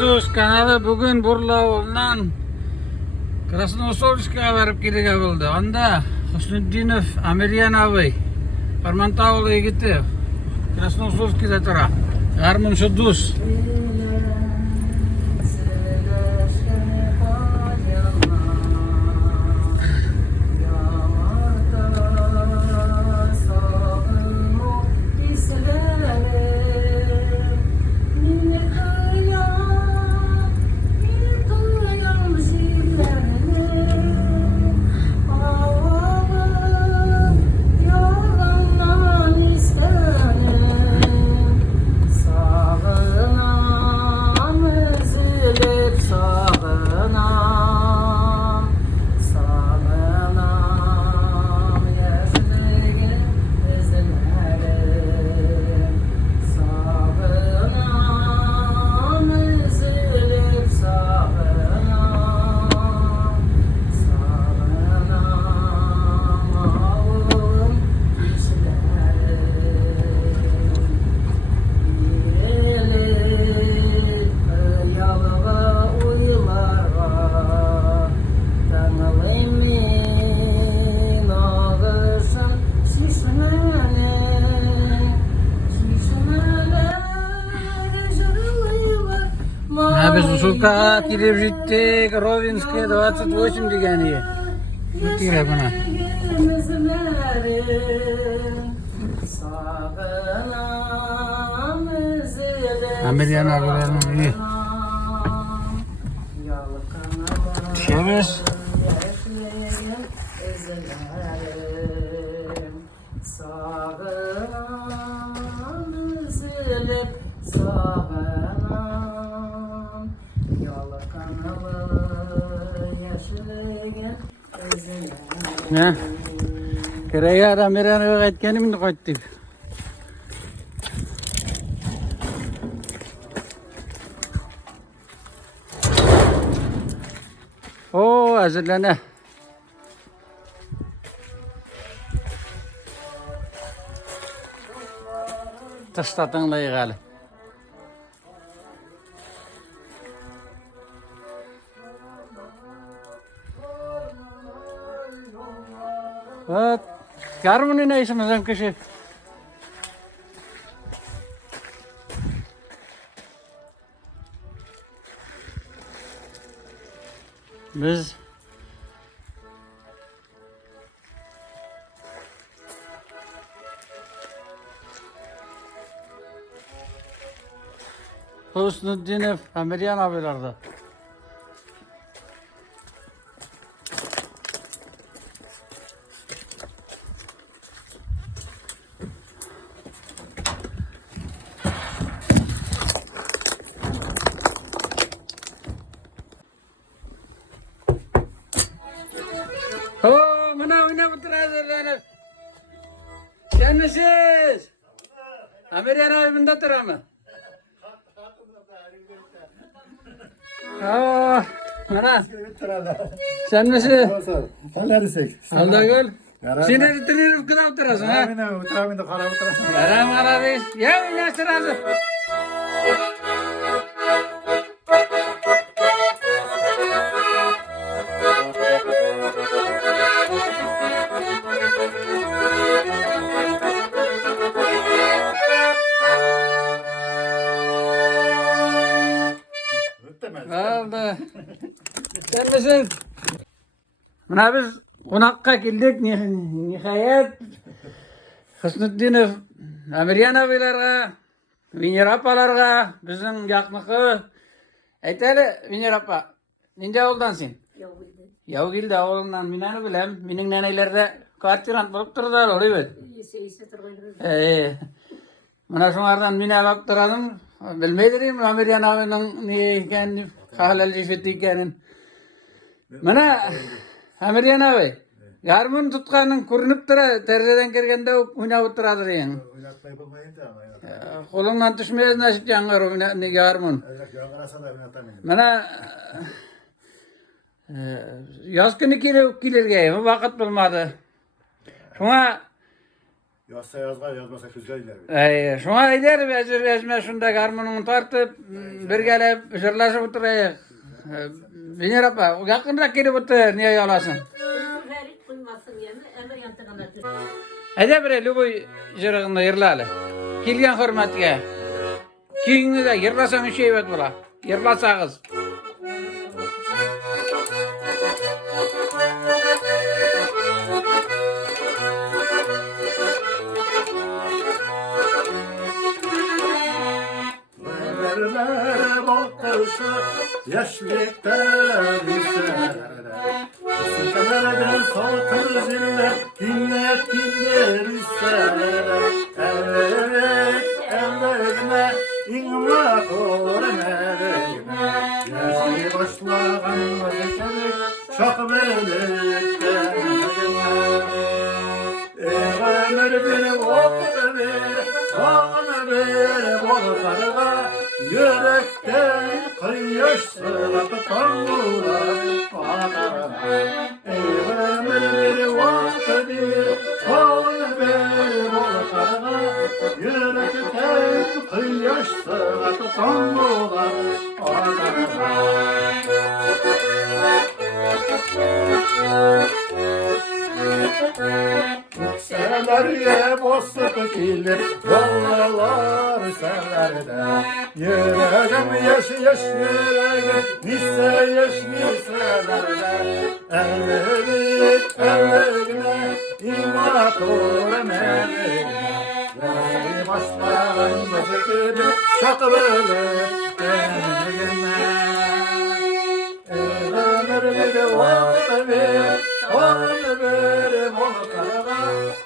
Do'st kanalı bugün Burlavuldan Krasnosolsk'a varıp gidiga bo'ldi. Onda Husnuddinov Amiryan abi Parmantavulga gitti. Krasnosolsk'da tura. Garmuncha do'st. Biz Usulka kirib jetdik, Rovinskaya 28 degani. O'tira buna. Amiryan abilarning uyi. Temiz. Ne? Kiraya da Amiryan'a qaytganimni qaytdik. Oo, hazırlana. Taşladın da yığalı. Evet. Garmun'un neyse bizim kişi. Biz Husnuddinov Amiryan abilarda. Oh, mana oturasizlar. Kimisiz? Amiryan abi bunda turami? Oh, mana. Kimisiz? Qolarisak. Aldagul. Seni tinirib kirib turasan, ha? Meni o'tiraman deb qarab o'tiraman. Yaram ya o'ynashtirasiz. Aldı. Sen misin? Mana biz qonaqqa keldik nihayat. Husnuddinov Amiryan abilarga, Vinyer apalarga, bizning yaqinqi. Aytali Vinyer apa, nenda avuldan sen? Yavgilda avuldan menani bilam. Mening nanaylarda kvartirant bo'lib turdilar, o'ylab. Mana shunlardan meni olib turadim. Bilmaydirim Amiryan abining ne ekanini, halal jifet ekanini. Mana Amiryan abi, garmun tutqaning ko'rinib turadi, terzeden kirganda o'ynab o'tiradi degan. O'ynatmay bo'lmaydi ama. Qo'lingdan tushmaydi nasib yangar ne garmun. Mana yoz kuni kelirga vaqt bo'lmadi. Shunga Yazsa yazga yazmasa kızga iler. Şuna eder bezir ezme şunda garmının tartıp bir gelip jırlaşıp oturayık. Binir apa, yakınrak gelip otur, niye yolasın? Verik bulmasın yani, emir yantığına düşür. Hadi bre lubuy jırığında yırlalı. Kilgen hürmetge. Kiyini de yırlasan bir şey evet bula. Yırlasağız. Verler bakışı yaşlıkta düşerler. Sıkılardan saltır ziller, günler isterler. Evet, evlerine inma kornerine. Yaşlı başlayan vazifeli çok birlikte. Ömür beni okut bir, bana bir bol karga. Yürekten kıyış sıratı tanrılar atarına. Ömür beni okut bir, bana bir bol karga. Yürekten kıyış sıratı tanrılar atarına. Selerye bozsuk gelir, vallalar selerde. Yüreğim yaş yüreğim, nise yaş niselerde. Evlerine, imator meline. Yaşlı başlayan gibi, şakı böyle denine. Ömür bir vakti bir, onu verim onu karara.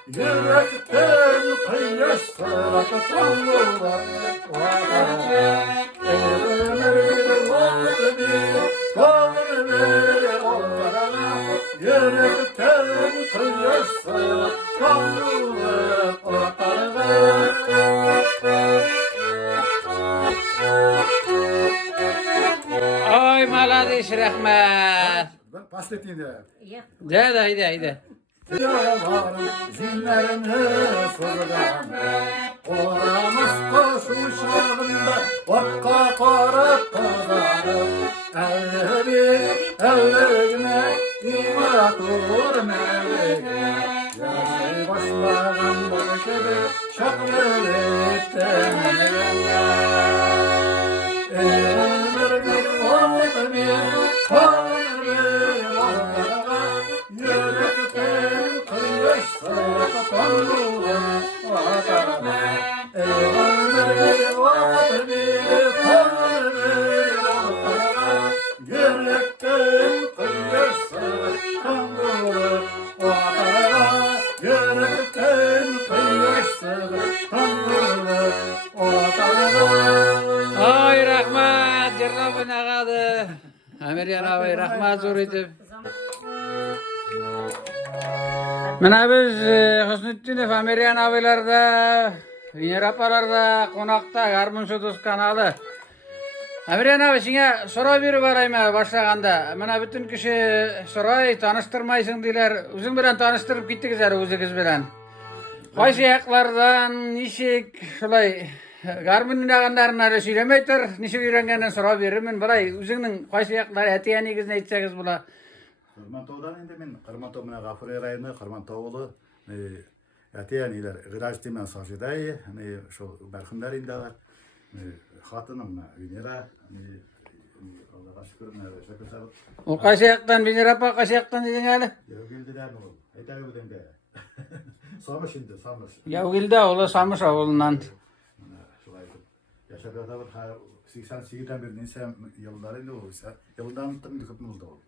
Yürekten kıyış sıratı tanrılar vatanına. Ömür bir vakti bir, onu verim onu karara. Yürekten kıyış sıratı tanrılar vatanına. Ay maladiş rahmet. Bahsettiğin de. De haydi. Yalvarım zinlerini fırdan. Oramız koşmuş ağında vakka para kazanır. Ellerine imat olur mevline. Yaşı başlayan bu gibi şaklıkten ömür bir vakti bir, ömür bir vakti. Yürekten kıyış sıratı tanrılar vatanına. Ömür bir vakti bir, ömür bir vatanına. Yürekten kıyış sıratı tanrılar vatanına. Yürekten kıyış sıratı tanrılar vatanına. Ay rahmet, Cerrabın ağadı. Amiryan abi rahmet zor edip. Mana biz Hüsnüddinov Amiryan abilarda, Viner apalarda, konakta, Garmun Sudus kanalı. Amiryan abi sana soru bir barayma başlaganda. Mana bütün kişi soray tanıştırmaysın diler. Özün bilen tanıştırıp gittik zar özügiz bilen. Qaysı yaklardan nişik şulay Garmun dağanlarına da söylemeytir. Nişik öyrengenden soru veririm. Balay özüңнің qaysı yaklar etiyanigizini aytsagiz bula. Kırmantau'dan indi men Kırmantau mena Gafur Eray'ını Kırmantau'lu etiyaniyler Gıraj demen Sajiday şu merhumlar indi var. Hatınım Vinera Allah'a şükür şükür sağlık. O qaysı yaktan Viner apa qaysı yaktan dedin hali? Ya bildiler mi oğlum? Aytağı öden de. Samış şimdi samış. Ya gildi ola Samış avulundan. Şulay yaşadı da var 88'den bir insan yıllarında o ise yıldan tam bir kıtmı oldu.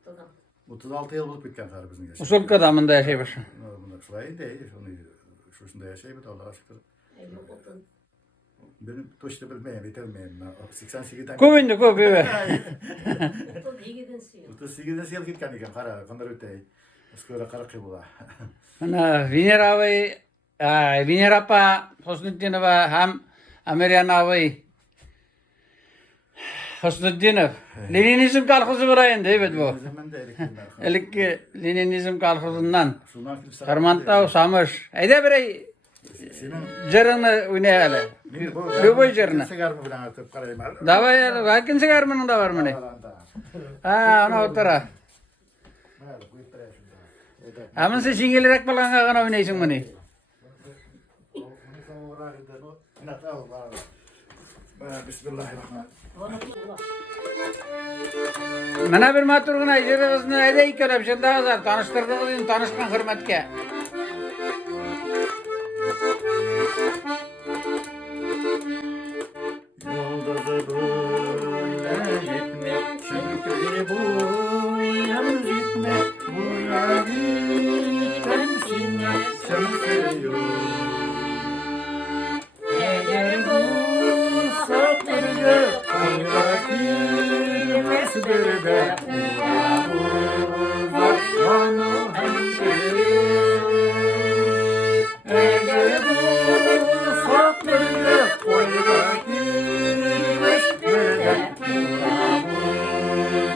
36 yıl bulup bitken karı bizim yaşadı. Usul kadamında yaşaymış. Bunlar şurayı değil, şurasında yaşayıp Allah'a şükür. Benim toşta bilmeyeyim, bitirmeyeyim. 88'den... Kubindi kub eve. 38 yıl gitken iken kara, kanlar ötey. Skola kara kıbula. Ana Viner abi, Viner apa Hüsnüddinova ham Amiryan abi. Hüsnüddinov. Leninizm kalkızı burayın evet bu. Elik Leninizm kalkızından. Karmantau Samış. Ayda birey Senin Jarını oynayalım. Любой жерine. Sigar mı bilen atıp karayım abi? Давай ya, vakin sigarmanın da var mı ne? Ha, ona otara. Aman sen şingelerek balanga kana oynaysın mı ne? Bismillahirrahmanirrahim. Mana bir maturguna ijara kızını ayda ikilep şunda azar tanıştırdığınız için tanışkan hürmetke. Yolda böyle gitme, çünkü bu yalnız gitme, buraya gitmemsinler, seni seviyorum. Eğer bu sapları koyrak girmez bir de, uzak yanı eğer bu sapları koyrak girmez bir de,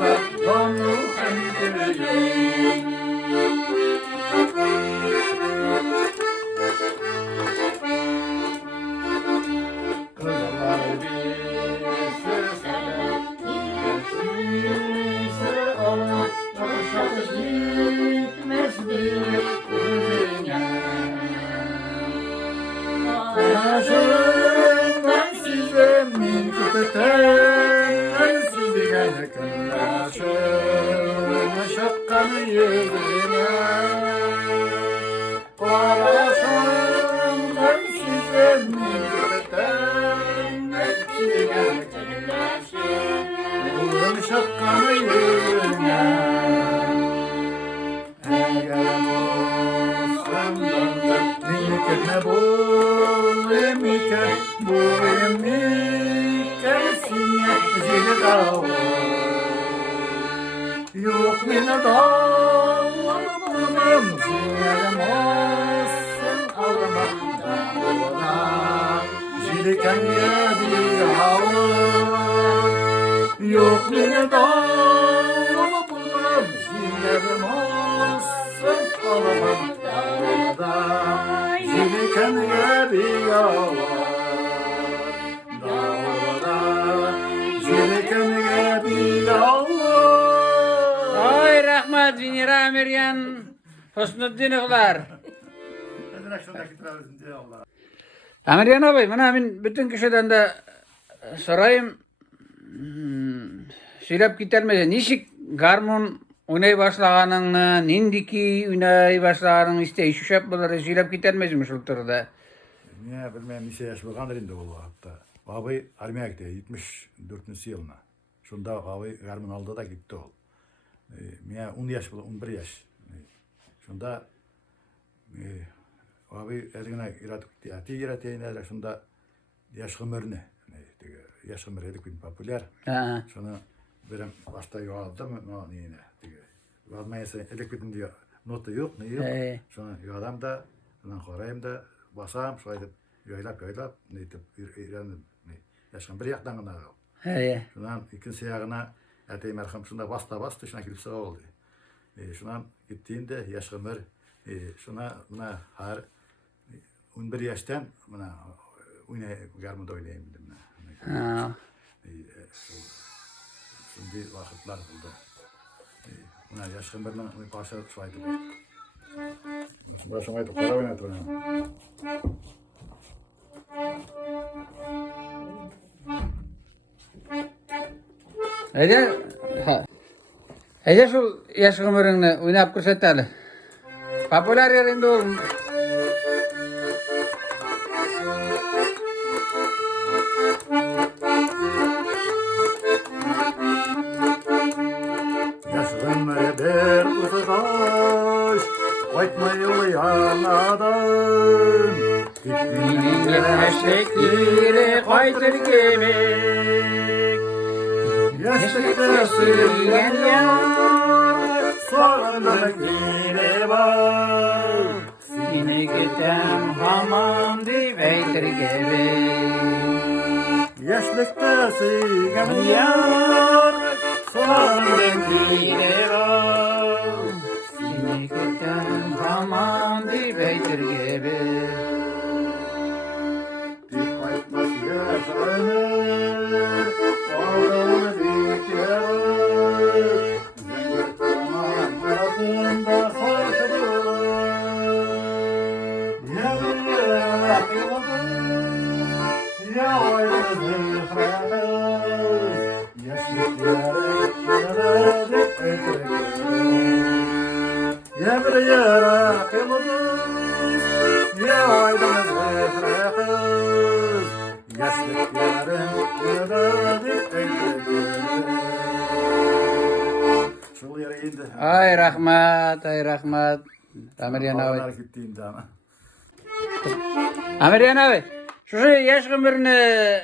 uzak yanı kızlar bir sesle geçmişse ama yaşatı gitmez bir dünya. Yaşarım ben size min kıtıten, ben size yakınlaşırım şapkanı yüzüne. Paylaşırım ben size min kıtıten, ben size yakınlaşırım şapkanı yüzüne. Eğer olsam da minikine bu emike, bu emike sinye zili dağı. Yok beni dağlanım, ciğerim olsun ağlamak dağına. Zili kenge bir havlu. Yok beni dağlanım, ciğerim olsun ağlamak dağına. Zili kenge bir havlu. Zili kenge bir havlu. Ay rahmat Vinira Amiryan Husnuddin Iğlar. Amiryan abi, mana men bütün kişiden de sorayım. Söylep gidermese, nişik garmon oynay başlaganını, nindiki oynay başlaganını işte şu şap bunları söylep gidermezmiş şulturda. Niye bilmem nişe yaş bakanlar indi oldu hatta. Babay armaya gitti 74. yılına. Şunda babay garmon aldı da gitti ol. Niye 10 yaş buldu, 11 yaş. Şunda babay eline iradık gitti. Ati iratayın eyle şunda yaş kımırını. Yaş kımır edik bin popüler. Ha. Şunu benim başta yoğaldı mı? No neyine. Varmayasa edik bin diyor. Nota yok, ne yok. Şunu yoğalam da, şundan korayım da, basam, şöyle yoylap, neytip, iranım. Yaşkın bir yaktan gına kal. He. Şundan ikinci yağına Ətey mərxəm şunda bastı, şuna kilip sığa oldu. Şundan gittiğinde yaş ömür, şuna buna har 11 yaştan buna garmında oynayayım dedim. Şimdi vakitler buldu. Buna yaş ömürden başa şuaydı. Şuna şuaydı, para oynadı bana. Ece şul yaş ömrünü oynayıp görseteli. Popüler yerinde olun. Yaş ömrü bir uzakaş, Qaytma yolu yanadan. Yaşlıkları qaytır kemik. Yaşlıkta sürgen yar, Soğandalık yine var. Seni giden hamam diveytir kemik. Yaşlıkta sürgen yar, Soğandalık yine var. Seni giden hamam diveytir kemik. Yağmuruz, yağaydınız kız, yaşlık yarın yıradık Şol yere indi. Ay rahmat, ay rahmat. Amiryan abi. Havalar gittiğinde ama. Amiryan abi. Şu yaşkın birini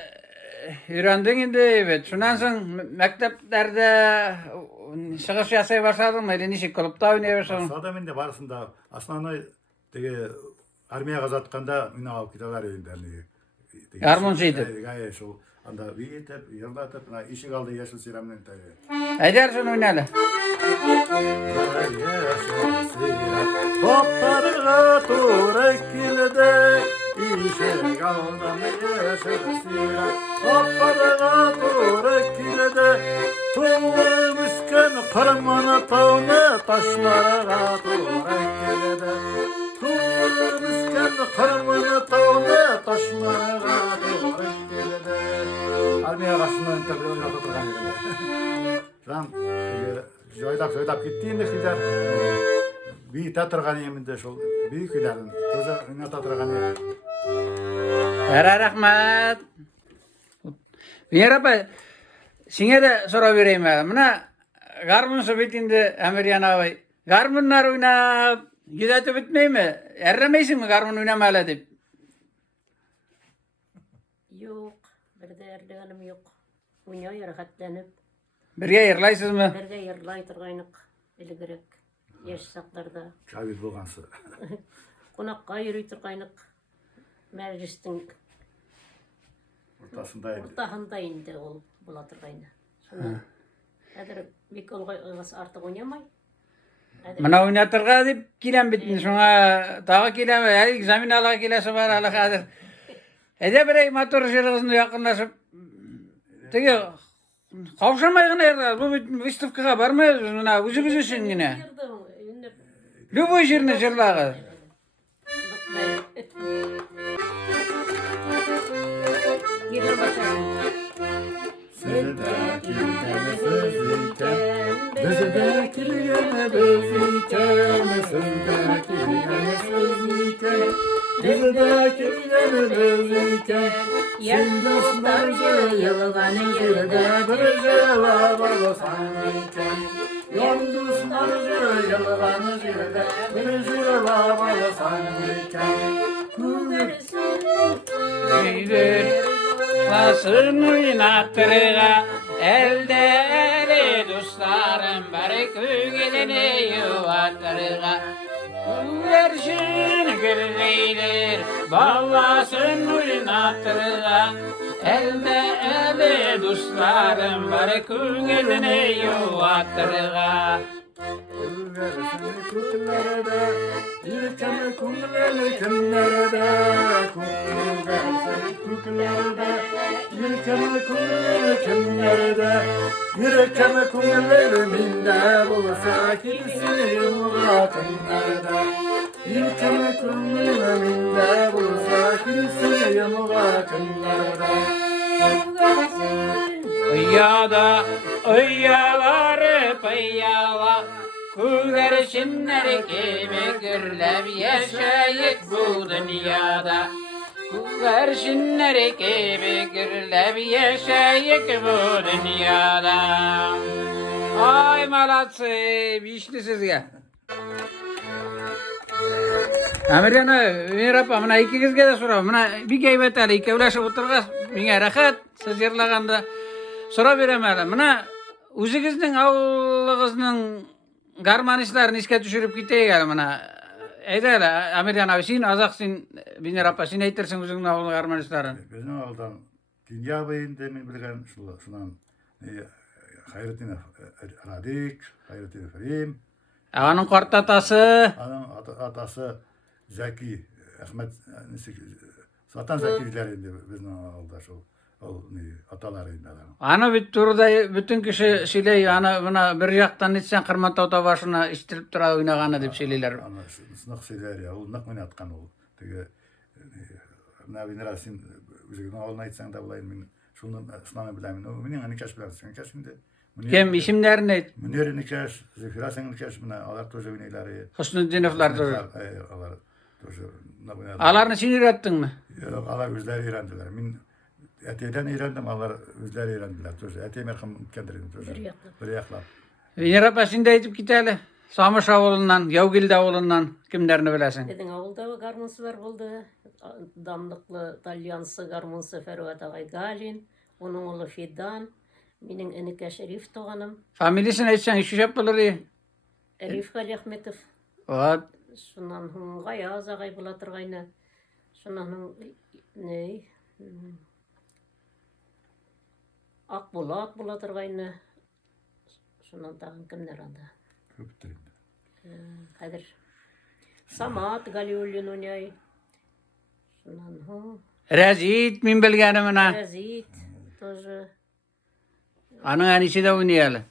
öğrendin indi evet. Şundan soň mekteplerde çıkış yasay başladın mı? Eli nişik kılıp da oynaya başladın. Sada mende barısında aslanı tege armiya gazatqanda meni alıp kitalar endi. Harmonçıydı. Gaye şol anda vitep, yırlatıp, işik aldı yaşıl siramnen tabi. Eder şunu oynalı. Toplarına turekilde işe kaldan yaşır siram. Toplarına turekilde tuğlu müsken kırmana tağını taşlara turekilde. Tuğlu müsken kırmana tağını taşlara turekilde. Armiya karşısından tabi oynatıp durgan edim. Şuan joydap gittiğinde kıylar bir tatırgan yeminde şol büyük kıyların toza ne tatırgan yem. Era rahmat. Bir apa siňe de sora bereyim ben. Mına garmın bitinde Amiryan abi. Garmınlar oynap gideti bitmeymi? Erremeysin mi garmın oynamalı dip? Yok. Bir de erdiğanim yok. Unya yarahatlanıp. Birge yerlaysız mı? Birge yerlay turgaynyk. Ilgirek. Yaşsaklarda. Kabir bolgansı. Konakka yürüy turgaynyk. Meclistin Ortasındaydı. ortahında indi ol bula turgayny. Şuna. Edir bir kolgay artık oynamay. Mına oynatırga dip kilem bittin. Şuna tağı kilem, egzamin alağa kilesi var ala kadir. Ede birey motor şirgizini yakınlaşıp tege kavşamay gına yerler. Bu vystavkaga barmayız biz mına üzübüz üçün yine. Любой жерine жырлagы. Bizde kilgene bezliken, sizde kilgene sözliken, bizde kilgene bezliken, sen dostlarca yılganı yerde bir cevap alsan iken. Yan dostlarca yılganı yerde bir cevap alsan iken. Gider lasın oynatırga elde eli dostlarım barı kögelene yuvatırga. Verşin gülgeyler ballasın oynatırga elde eli dostlarım barı kögelene yuvatırga. Kuklerde, yirkeme kumlele kemlerde, kuklerde, yirkeme kumlele kemlerde, yirkeme kumlele minde bulsa kilisini yumga kemlerde, yirkeme kumlele minde bulsa kilisini yumga kemlerde. Oyyada, oyyaları payyala, kugerşinleri kimi gürlep yaşayık bu dünyada. Kugerşinleri kimi gürlep yaşayık bu dünyada. Ay malatsı, bişli sizge. Amiryan abi, apa, mına ikigizge de sorab, mına bir geybet ali, ikevlaşıp oturgas, mine rahat, siz yerlaganda sora beremeli. Mına üzügizning avlygızning garmanışlaryny işke düşürüp giteyik ali mına. Eýdeli Amiryan abi, sen azak sen biner apa, sen eýtirsiň üzüňiň awly garmanışlaryny. Bizim aldan dünya boyunda men bilgen şundan Hayrettin Radik, Hayrettin Efrim, Anın kort atası. Anın atası Zeki, Ahmet, Satan Zekiler indi bizim alda şu ataları indi adam. Ana bit turda bütün kişi şiley ana buna bir ýaktan itsen Kırmantauda başına iştirip tura oynagany dip şeýleler. Ana sınık şeyler ya, ol nak oynatkan ol. Tege Navin Rasim üzügüne olna itsen de bulayın men şundan sınama bilen men. Menin hani kaç bilen sen kaç şimdi Kim isimlerini et. Münir Nikeş, Zefirasen Nikeş, buna alar toja bineyleri. Husnuddinovlar dur. Alar toja. Alarını sinir ettin mi? Yok, alar özleri öğrendiler. Min eteyden öğrendim, alar özleri öğrendiler. Toja, etey merham kendilerini toja. Bir yaklap. Vinera pasinde aytıp giteli. Samış avulundan, Yavgildi avulundan kimlerini bilesin? Bizim avulda garmonsular buldu. Damlıklı Dalyansı garmonsu Ferhat Ağay Galin. Onun oğlu Fidan. Benim enikeş Elif Doğanım. Familisini etsen işi yapılır. Elif Gali Ahmetov. Ot. Şundan hın Gayaz Ağay bulatırgayna. Şundan hın ne? Akbulat bulatırgayna. Şundan tağın kimler anda? Köptür. Kadir. Samat Galiullin oynay. Şundan hın. Rezit min bilgenimine. Razit. Тоже. Anın anisi de oynayalı.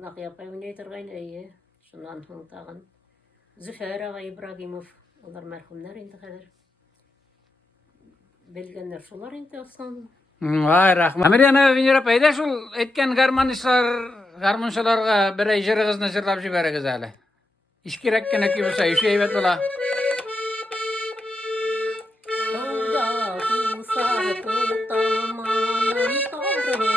Nakıyapay oynaytırgayna iyi. Şundan hın tağın. Züfer Ağay İbrahimov. Onlar merhumlar indi Kadir. Belgenler şular indi aslan. Vay rahmat. Amiriyana vinera payda şul etken garmanşalarga bir ejeri kızını sırlap jiberegi zali. İş kerekken eki bolsa işi eybet bola. Dağda kusar tutamanın tarhıda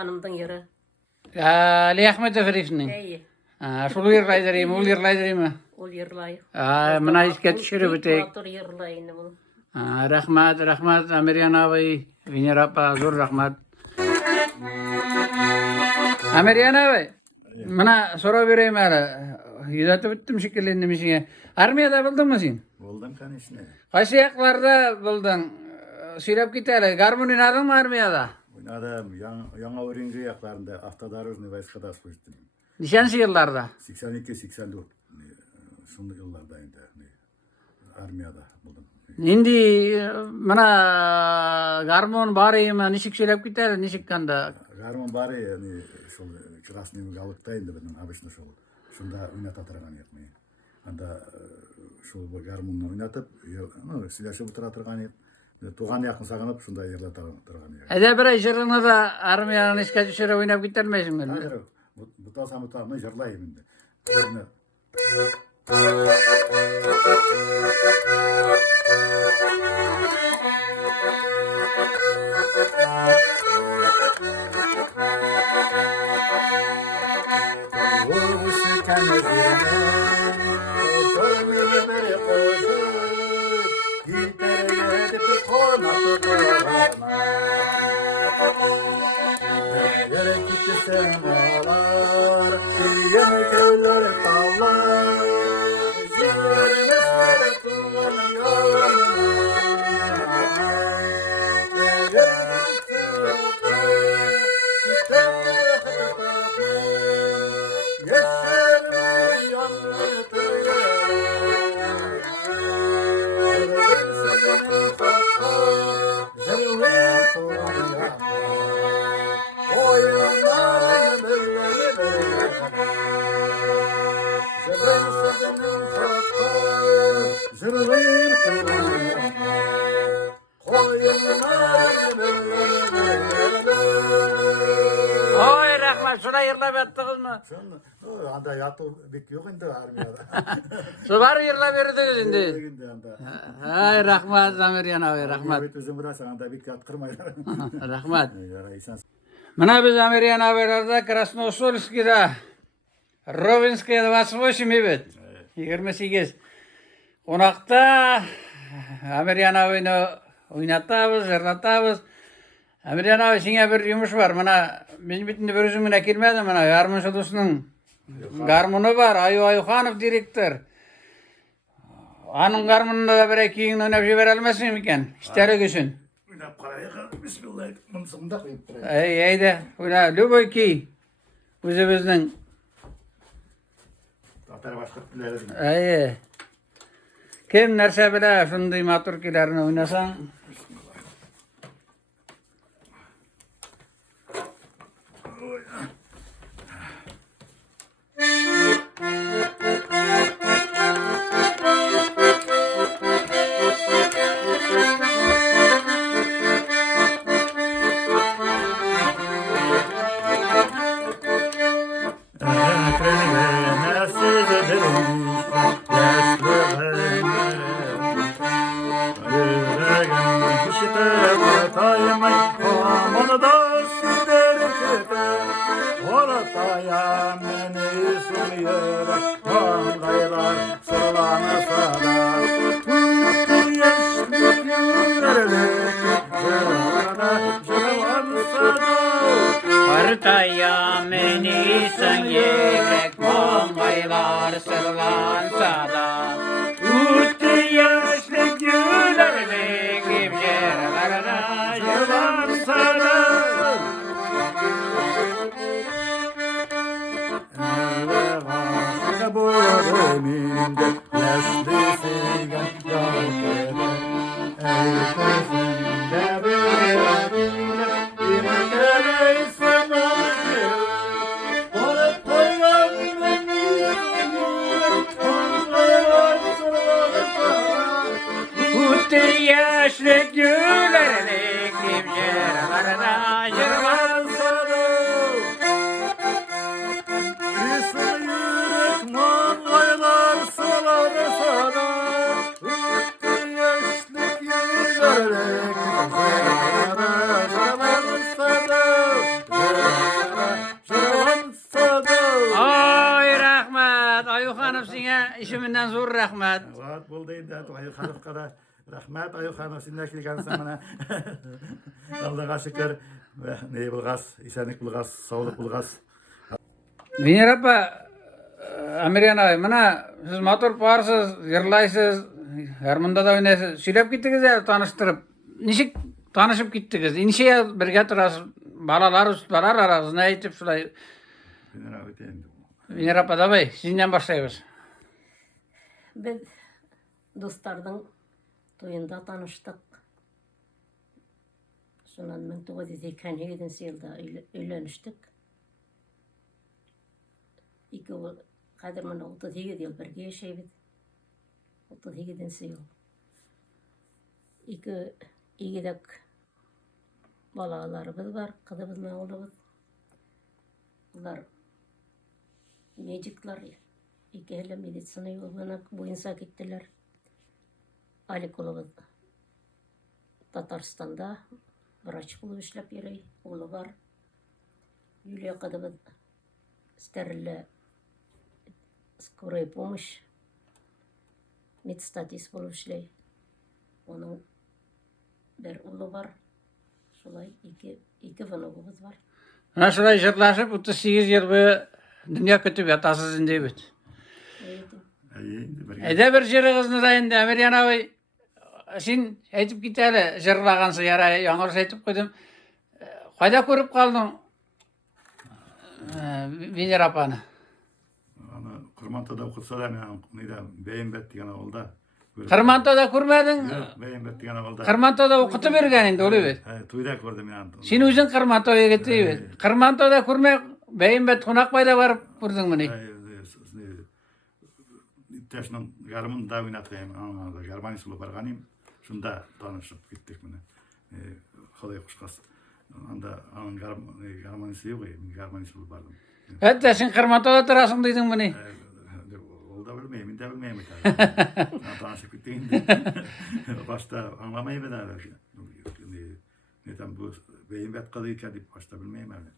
Hanımdan yeri. Ali Ahmetov Rif'nin. İyi. Şul yerlaydır, ol yerlaydır mı? Ol yerlay. Mına isket düşürü bitek. Otur yerlayını bunu. Rahmat Amiryan abi. Vinera pa zor rahmat. Amiryan abi. Mına soru vereyim hele. Yüzatı bittim şekilde indemişine. Armiyada buldun mu sen? Oldum kan işine. Kaç yaklarda buldun? Sürep giteli. Garmon oynadın mı armiyada? Oynadım, yana öğrenci yaklarında Aftadarozny Vayskada spoştum. Nişansı yıllarda? 82-84 şunlu yıllarda indi armiyada buldum. Indi mana garmon barıyım nişik sürep giteli nişik kanda. Garmon bari yani şol Krasnıy Galık'ta indi benim abişne şol. Şunda oynatатырган ек мен. Анда şol garmonla oynatıp, silahşı bıtıratırgan ек. Tuğan yakın sağınıp şunda yerler tarıgan ек. Ede bir jırını da armiyanın işke düşürü oynap gittelmeysin mi? Hayır, bu tasam utanma jırlayım indi. Semalar, yemekler tavlar, zirveler tuğanın yoluna. Koy Yırladınız mı? Sen anda yatı bek yok indi armiyada. Şu var yırla verdiniz şimdi. Indi anda. Ay rahmat Zamiryan abi rahmat. Evet özüm burası anda bek yatkırmaylar. Rahmat. Yaraysan. Mana biz Zamiryan abilarda Krasnosolskida Rovinskaya 28 evet. 28. Konakta Zamiryan abini oynatabız, zırlatabız. Zamiryan abi sine bir yumuş var. Mana biz bitinde bir üzümüne kirmedi. Mana Garmın Sodusu'nun Garmını var. Ayuhanov direktör. Anın Garmın'da da bir kiyin oynap verilmesin miken? İşleri güçün. Oynap karaya bismillah. Mımsımda koyup durayım. Ey de. Ona Luboy ki. Özümüzün. Tatar başka türlü. Ey. Kim nerse bile şunday maturkilerini oynasan. Partaya meni sen yemek mongaylar sırlansa da Uttu yaşlı gülerle kimşerlerine yılansa da Bu reminde yaşlı sigan yakede ey kızında bir imkere sana Ola toyan beni Uttu yaşlı gülerle kimşerlerine yılansa da Ay rahmat. Ayuhanov sine işiminden zor rahmat. Rahat buldu indi. Ayı Hanıf'a da rahmet Ayı Hanıf sinneşlik sana. Allah'a şükür. Ne bulgas, isenlik bulgas, sağlık bulgas. Vinir apa Amiryan abi mana siz motor parsız, yırlaysız, Harmında da oynayasız. Söylep gittiniz ya tanıştırıp. Nişik tanışıp gittiniz. İnşeye birge turasız. Balalar arasında eğitip şulay. Vinir apa da bey sizinden başlayıyoruz. Biz dostlardan toyunda tanıştık. Şundan 1987 yılda evleniştik. İki o kadar mana 38 yıl birge yaşaydık. 38 yıl. İki igidek balalarımız var, kızımız ve oğlumuz. Bunlar medikler. İki hele medisina yoluna boyunsa gittiler. Ali Kulubuz Tatarstan'da vraç bulup işlep yeri. Oğlu var. Yuliya kızımız sterille skорая помощь medstatist bulup işley. Onun bir oğlu var. Şolay iki vanogumuz var. Mana şulay jırlaşıp 38 yıl boyu dünya kötü bir hatasız indi bit. Ede bir jırığızını da indi Amiryan abi. Sen aytip gitti hele jırlağansı yara yağırsa aytip koydum. Kayda ko'rib qaldың Vinir apani? Kurmanto'da okutsa da Beyinbet degan avulda. Qirmanto'da ko'rmading? Yo'q, Beyinbet degan avulda. Qirmanto'da o'qitib bergan endi o'lib. To'yda ko'rdim men. Sen o'zing Qirmanto'ga ketding. Qirmanto'da ko'rmay Beyinbet Xunaqbayda borib ko'rdingmi? İptaşның yarımında oynatayım. Garmanist болып барғаным. Şunda tanışıp gittik mine. Қалай құшқас. Анда garmanist yok. Garmanist болып бардым. Hatta sen kırmata oturasın deydin bunu. O da bilmeyeyim, de bilmeyeyim. Tanışıp gittiğinde başta anlamayı ben hala. Neden bu beyin vet kalıyken deyip başta bilmeyeyim öyle.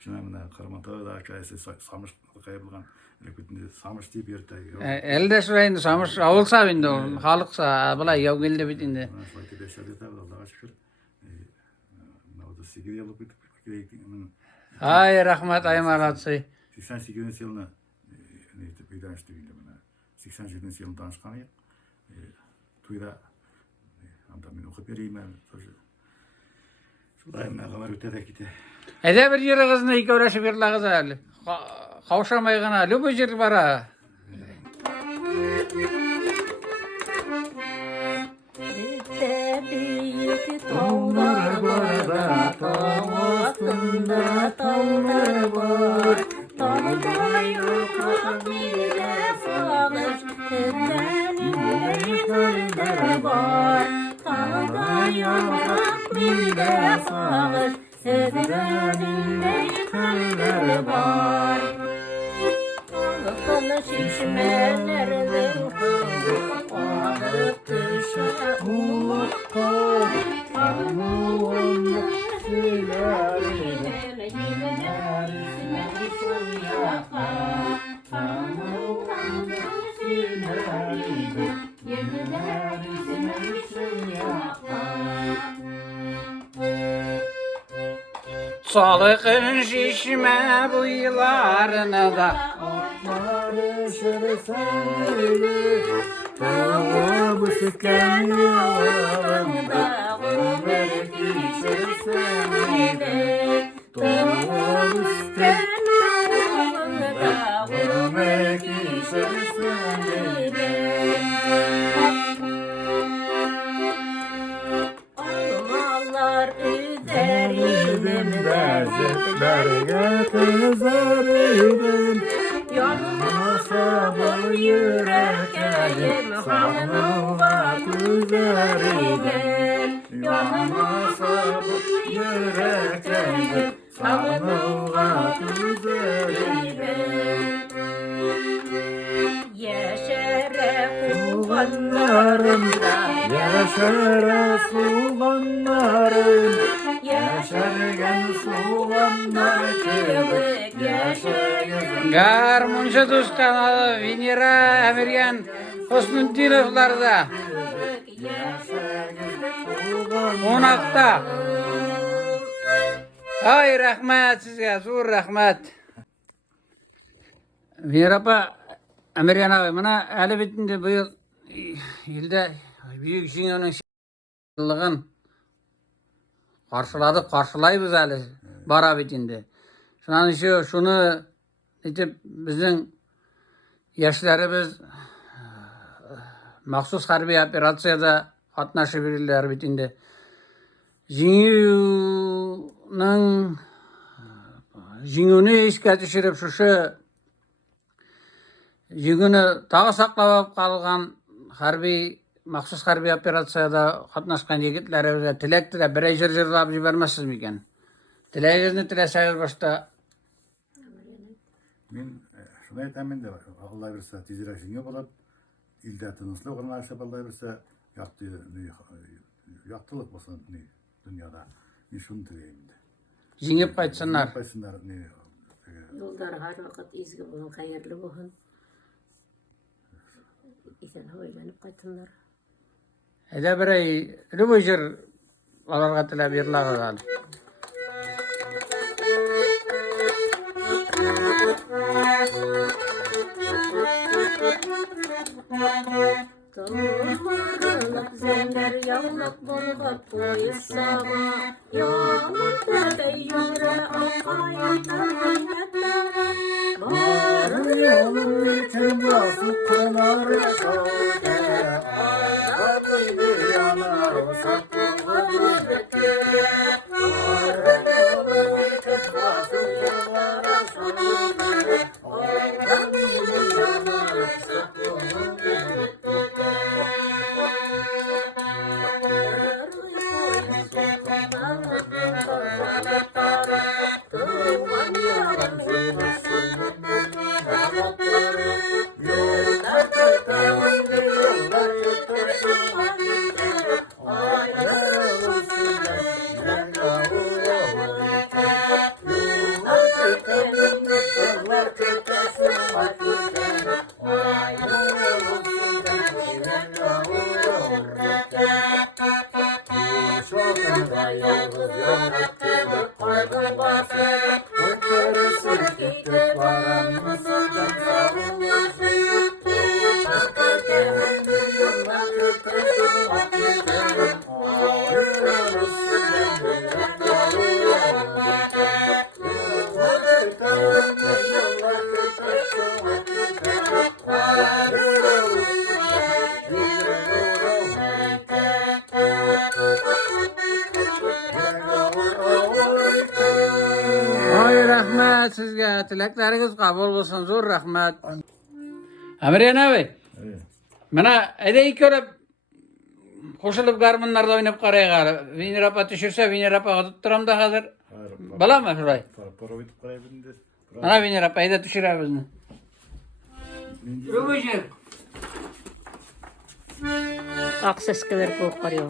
Şuna buna kırmata da hikayesi samış kaybolgan. Bütün samış deyip yerde. Elde süreyinde samış avul sabinde ol. Halıksa bulay yav geldi bitinde. Şöyle 5 yılda Allah'a şükür. Ne oldu? 8 yıllık bir Ay rahmet aymalatsı. 88 yılına bir danıştı bildim bana. 88 yılında danışkanı. Tuyda anda ben okup vereyim ben. Şulayım ne kadar ötede gitti. Ede bir yeri kızına iki uğraşı bir lağız hali. Kavşamayı gana lübü jir bara. Bizde büyük tağlar var da tağ altında tağlar var. Tağda yok bile sağır, tezlerinde göller var. Tağda yok bile sağır, tezlerinde göller var. Tağlı şişmelerden ağlık düşe umut kol. Tağlı Salıkın şişme buyularına da Bu sıkken yolunda ömür geçirsen de doğru sıkken yolunda ömür geçirsen de Almalar üzerimde Zitlerge kızarırım Yanıma sabır yüreğim hanıma güzerim Yanıma sabır yüreğim Sanıma güzerim Yeşere kulvanlarımda Yaşara sulanlarım Yaşargen sulanlar kılık Yaşargen Garmuncu Dustanalı Venera Emirgan Hosnuddinovlarda Onakta Ay rahmet sizge zur rahmet Venera Emirgan abi bana eli bitinde bu yılda büyük şinyanın şinyanlığın karşılayız eli bara bitinde. Şunun şunu nitip bizim yaşlarımız mahsus harbi operasyada katnaşabilirler bitinde. Jingunu işe düşürüp şu jingunu tağı saklap kalgan mahsus harbi operasyada katnaşkan yigitlerimize tilektir bir jırlap jibermezsiz miken? Tileğinizni tileseniz başta Men şuna aytamen de Allah birse tezirajin yok olap ilde tınıslı olan aşağı Allah birse yaktılık olsun dünyada. Men şunu dileyim de. jingip kaytsınlar. Yapasınlar Yollar her vakit izgi bulun, hayırlı bulun. İsen havaylanıp kaçınlar. Ede birey lübüjür alarga tile bir lağız Tağlarlık zeller yavlak bulgat koyuşsama Yağlık da yürü akayatlar Barı yolun için basıp kınar yaşadı Ağabey bir yana saklığı bekle Barı yolun için basıp kınar yaşadı Ağabey bir yana saklığı bekle Kıvan yarım Oy rahmat sizga. Tilaklaringiz qabul bo'lsin. Zo'r rahmat. Amiryan abi. Mana ayday ko'rib qo'shilib garmonlarda o'ynab qarayqari. Vinrapa tushirsa Vinrapa tuttiramda hozir. Bilami shulay. Parovit qaraybirindir. Mana Vinrapa ayda tushiramizni. Yurg'ishir. Akseskalar ko'p qarıyor.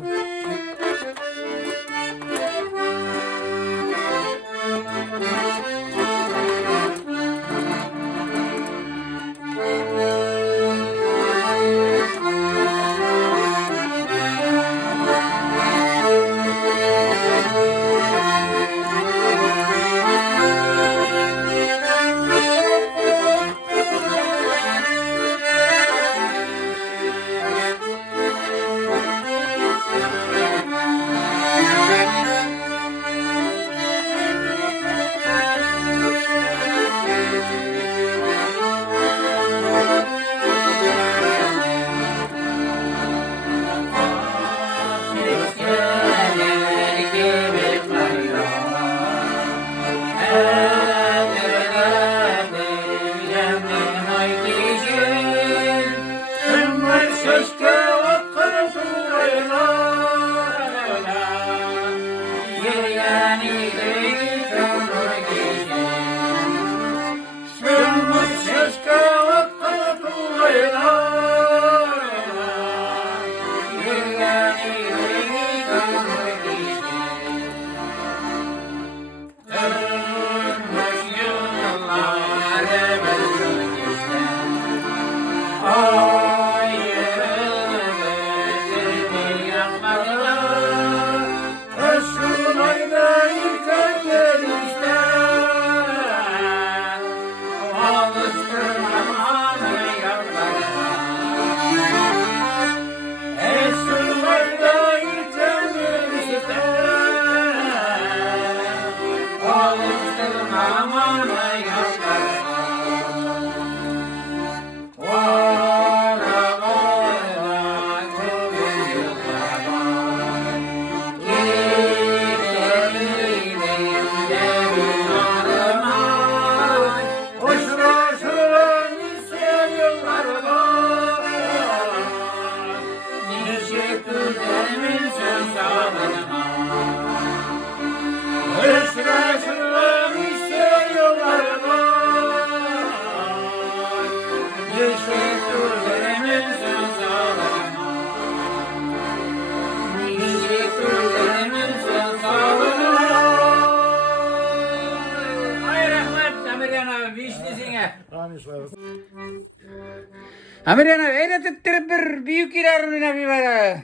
Amiryan abi eyle tittirip bir büyük ilerine bir böyle.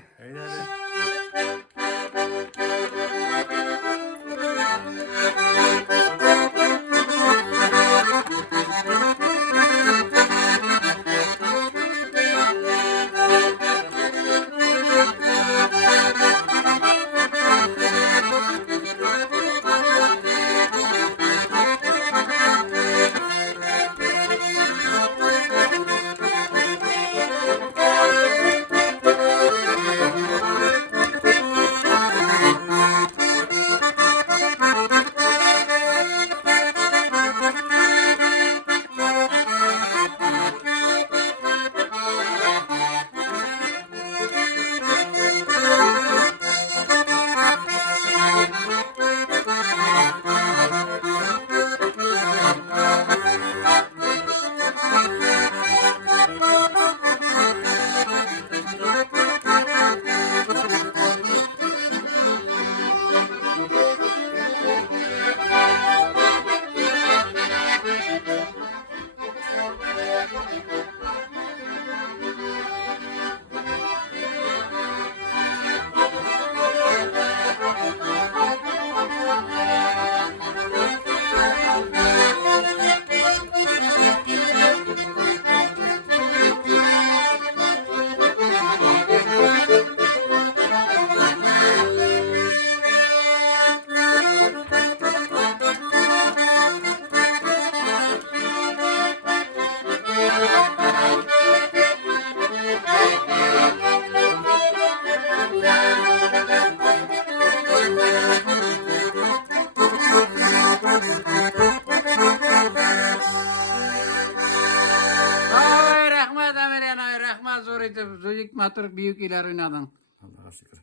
etip zoyik matur büyük iler oynadın. Allah'a şükür.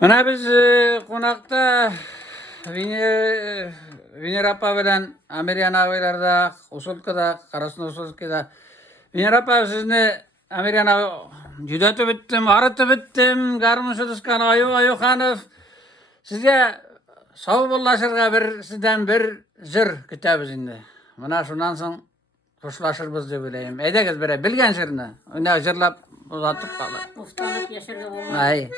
Mana biz konakta Viner apa bilen Amerikan ağabeylarda, Usulka'da, Karasın Usulka'da. Viner apa sizni Amerikan ağabey judatı bittim, arıtı bittim, garmışı dışkan Ayu Hanov. Sizge sağ bollaşırga sizden bir jır kitabı şimdi. Mana şundan soň hoşlaşırbız dep bileyim. Edegiz bire bilgen jırını. Onda jırlap uzatıp kalır. Ustanıp yaşarga bolmaz. Ay.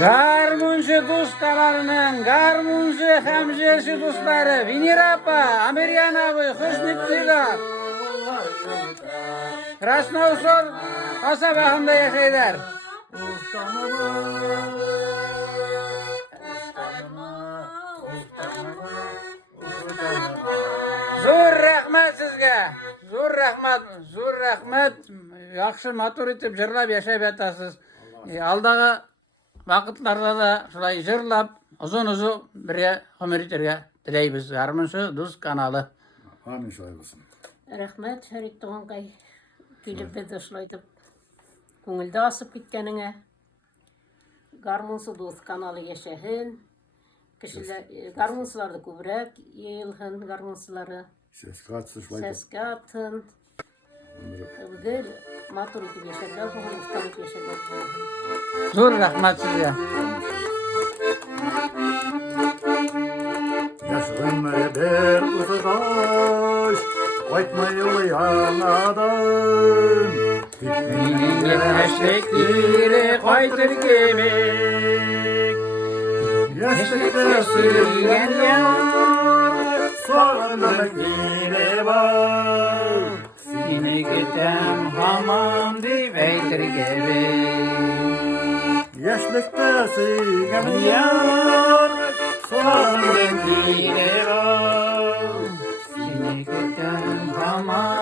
Garmuncu dostlarının, garmuncu hemşerisi dostları, Vinir apa, Amerikan abi, Hüsnütligar. Krasnousol kasabasında yaşaylar. Zor rahmet sizge. Zor rahmet. Yaxşı matur etip jırlap yaşayıp yatasız. Aldağı vakitlarda da şulay jırlap uzun bir ömürlerge dileybiz. Garmuncu Duz kanalı. Amin şoy olsun. Rahmet Ferit Doğankay. Gelip bizi şulaytıp көңілді асып кеткеніңе. Гармонсы Дус каналы yaşahın. Гармонсыларды көбірек елхін гармонсылары. Sesga atsı şoy. Сәске атын. Gel матур етіп yaşarlar, бұғын ұстанып yaşarlar. Zor rahmet sizge. Yaşığın bir uzadaş, Qaytmay anadan. Yaşlıkları qaytır gemek. Yaşlıkta sürgen yar, Sağlamak yine var. Seni gitem hamam deyip eytir gemek. Yaşlıkta sürgen yar, Sağlamak yine var. Seni gitem hamam